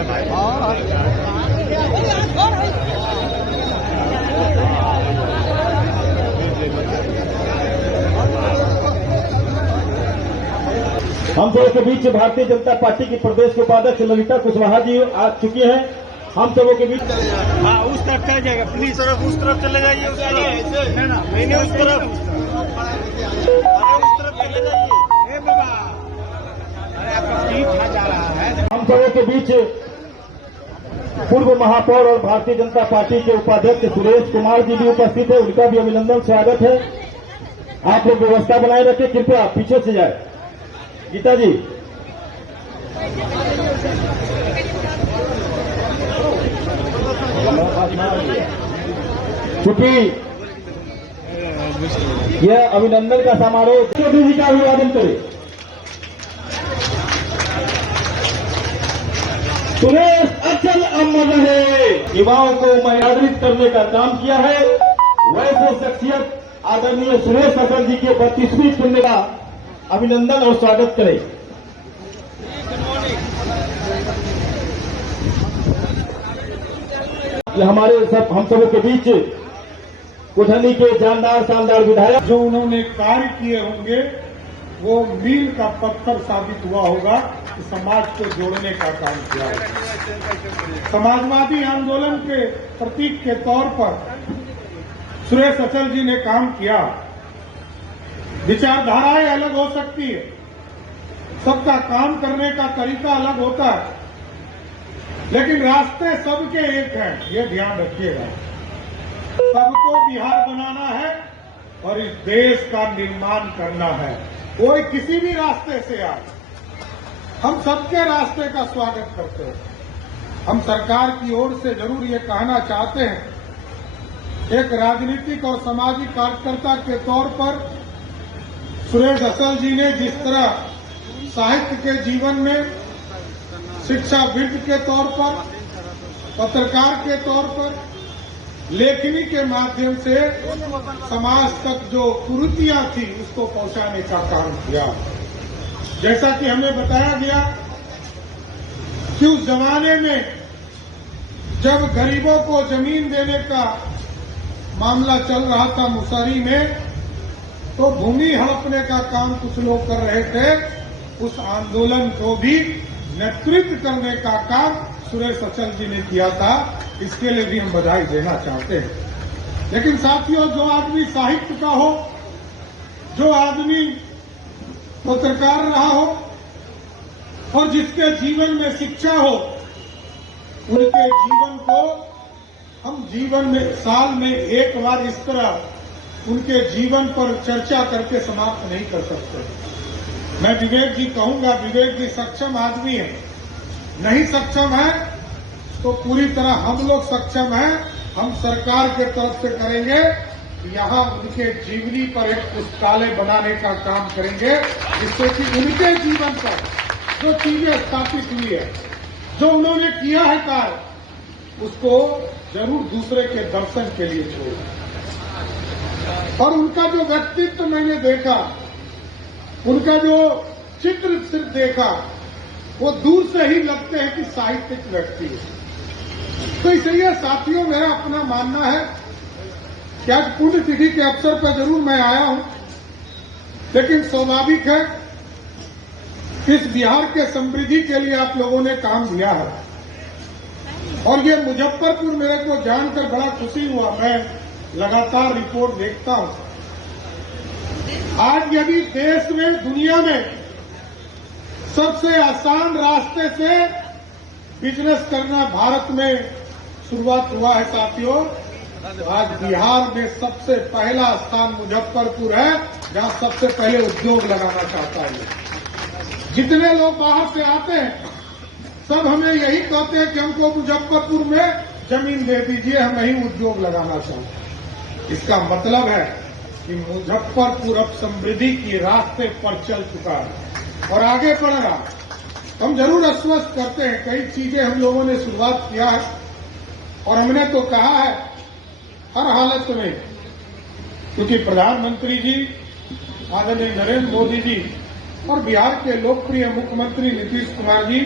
हम सबों के बीच भारतीय जनता पार्टी की प्रदेश के उपाध्यक्ष ललिता कुशवाहा जी आ चुकी हैं। हम सबों के बीच हाँ उस तरफ चल जाएगा, प्लीज उस तरफ चले जाइए, उस तरफ नहीं उस तरफ, उस तरफ चले जाइए। हम सबों के बीच पूर्व महापौर और भारतीय जनता पार्टी के उपाध्यक्ष सुरेश कुमार जी भी उपस्थित है। उनका भी अभिनंदन स्वागत है। आप लोग व्यवस्था बनाए रखें, कृपया पीछे से जाए। गीता जी चूंकि यह अभिनंदन का समारोह मोदी जी का अभिवादन करे। सुरेश अचल अमर रहे। युवाओं को महिलादृत करने का काम किया है। वैसे शख्सियत आदरणीय सुरेश अचल जी के 32वीं पुण्य का अभिनंदन और स्वागत करें। हमारे हम सबों के बीच कुठनी के जानदार शानदार विधायक जो उन्होंने कार्य किए होंगे वो मील का पत्थर साबित हुआ होगा कि समाज को जोड़ने का काम किया है। समाजवादी आंदोलन के प्रतीक के तौर पर सुरेश अचल जी ने काम किया। विचारधाराएं अलग हो सकती है, सबका काम करने का तरीका अलग होता है, लेकिन रास्ते सबके एक हैं, ये ध्यान रखिएगा। सबको बिहार बनाना है और इस देश का निर्माण करना है। कोई किसी भी रास्ते से आए, हम सबके रास्ते का स्वागत करते हैं। हम सरकार की ओर से जरूर ये कहना चाहते हैं, एक राजनीतिक और सामाजिक कार्यकर्ता के तौर पर सुरेश अचल जी ने जिस तरह साहित्य के जीवन में, शिक्षाविद के तौर पर, पत्रकार के तौर पर, लेखनी के माध्यम से समाज तक जो कुरीतियां थी उसको पहुंचाने का काम किया। जैसा कि हमें बताया गया कि उस जमाने में जब गरीबों को जमीन देने का मामला चल रहा था मुसहरी में, तो भूमि हड़पने का काम कुछ लोग कर रहे थे। उस आंदोलन को भी नेतृत्व करने का काम सुरेश अचल जी ने किया था। इसके लिए भी हम बधाई देना चाहते हैं। लेकिन साथियों, जो आदमी साहित्य का हो, जो आदमी पत्रकार रहा हो और जिसके जीवन में शिक्षा हो, उनके जीवन को हम जीवन में साल में एक बार इस तरह उनके जीवन पर चर्चा करके समाप्त नहीं कर सकते। मैं विवेक जी कहूंगा, विवेक जी सक्षम आदमी है। नहीं सक्षम है तो पूरी तरह हम लोग सक्षम हैं। हम सरकार के तरफ से करेंगे, यहाँ उनके जीवनी पर एक पुस्तकालय बनाने का काम करेंगे, जिससे कि उनके जीवन पर जो चीजें स्थापित हुई है, जो उन्होंने किया है कार्य, उसको जरूर दूसरे के दर्शन के लिए छोड़ें। और उनका जो व्यक्तित्व मैंने देखा, उनका जो चित्र सिर्फ देखा, वो दूर से ही लगते हैं कि साहित्यिक व्यक्ति है। तो इसलिए साथियों, मेरा अपना मानना है कि आज पुण्यतिथि के अवसर पर जरूर मैं आया हूं, लेकिन स्वाभाविक है इस बिहार के समृद्धि के लिए आप लोगों ने काम दिया है। और ये मुजफ्फरपुर मेरे को जानकर बड़ा खुशी हुआ। मैं लगातार रिपोर्ट देखता हूं। आज यदि देश में, दुनिया में सबसे आसान रास्ते से बिजनेस करना भारत में शुरुआत हुआ है साथियों, तो आज बिहार में सबसे पहला स्थान मुजफ्फरपुर है, जहां सबसे पहले उद्योग लगाना चाहता है। जितने लोग बाहर से आते हैं सब हमें यही कहते हैं कि हमको मुजफ्फरपुर में जमीन दे दीजिए, हम यही उद्योग लगाना चाहते हैं। इसका मतलब है कि मुजफ्फरपुर अब समृद्धि के रास्ते पर चल चुका है और आगे बढ़ रहा। हम जरूर आश्वस्त करते हैं, कई चीजें हम लोगों ने शुरुआत किया है और हमने तो कहा है हर हालत में, क्योंकि प्रधानमंत्री जी आदरणीय नरेंद्र मोदी जी और बिहार के लोकप्रिय मुख्यमंत्री नीतीश कुमार जी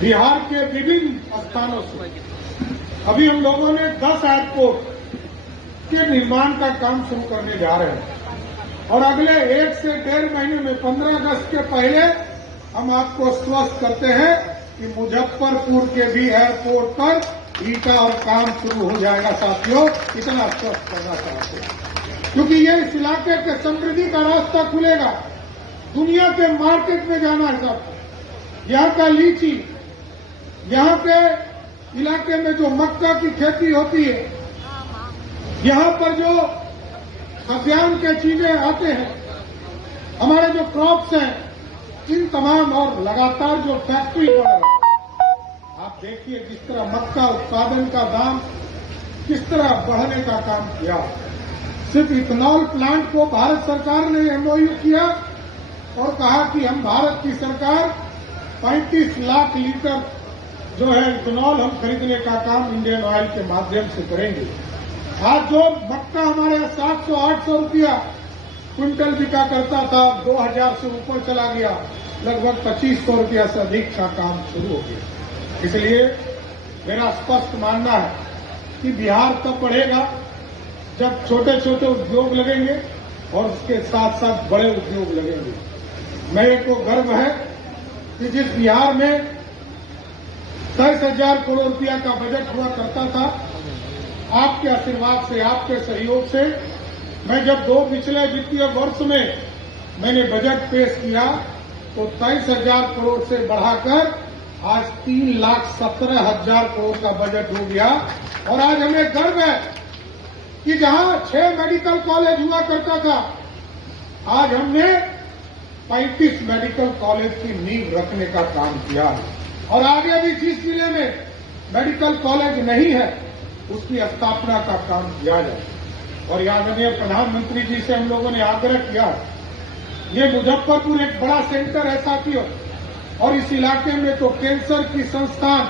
बिहार के विभिन्न स्थानों से अभी हम लोगों ने 10 एयरपोर्ट के निर्माण का काम शुरू करने जा रहे हैं और अगले 1 से 1.5 महीने में 15 अगस्त के पहले हम आपको स्वस्थ करते हैं कि मुजफ्फरपुर के भी एयरपोर्ट पर ईटा और काम शुरू हो जाएगा। साथियों, इतना स्वस्थ करना चाहते हैं क्योंकि ये इस इलाके के समृद्धि का रास्ता खुलेगा। दुनिया के मार्केट में जाना है सब। यहाँ का लीची, यहाँ के इलाके में जो मक्का की खेती होती है, यहाँ पर जो खाद्यान्न के चीजें आते हैं, हमारे जो क्रॉप्स हैं, इन तमाम और लगातार जो फैक्ट्री बढ़ रहा है, आप देखिए जिस तरह मक्का उत्पादन का दाम किस तरह बढ़ने का काम किया। सिर्फ इथेनॉल प्लांट को भारत सरकार ने एमओयू किया और कहा कि हम भारत की सरकार 35 लाख लीटर जो है इथेनॉल हम खरीदने का काम इंडियन ऑयल के माध्यम से करेंगे। आज जो मक्का हमारे 700-800 रुपया क्विंटल बिका करता था, 2000 से ऊपर चला गया, लगभग 2500 रुपया से अधिक का काम शुरू हो गया। इसलिए मेरा स्पष्ट मानना है कि बिहार तब बढ़ेगा जब छोटे छोटे उद्योग लगेंगे और उसके साथ साथ बड़े उद्योग लगेंगे। मेरे को गर्व है कि जिस बिहार में 23,000 करोड़ रुपया का बजट हुआ करता था, आपके आशीर्वाद से, आपके सहयोग से, मैं जब 2 पिछले वित्तीय वर्ष में मैंने बजट पेश किया तो 23,000 करोड़ से बढ़ाकर आज 3,17,000 करोड़ का बजट हो गया। और आज हमें गर्व है कि जहां 6 मेडिकल कॉलेज हुआ करता था, आज हमने 35 मेडिकल कॉलेज की नींव रखने का काम किया। और आगे भी जिस जिले में मेडिकल कॉलेज नहीं है उसकी स्थापना का काम किया जाए। और आदरणीय प्रधानमंत्री जी से हम लोगों ने आग्रह किया, ये मुजफ्फरपुर एक बड़ा सेंटर है साथियों, और इस इलाके में तो कैंसर की संस्थान,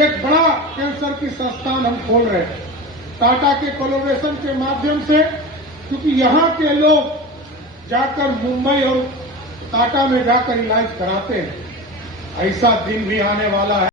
एक बड़ा कैंसर की संस्थान हम खोल रहे हैं टाटा के कोलैबोरेशन के माध्यम से, क्योंकि यहाँ के लोग जाकर मुंबई और टाटा में जाकर इलाज कराते हैं। ऐसा दिन भी आने वाला है।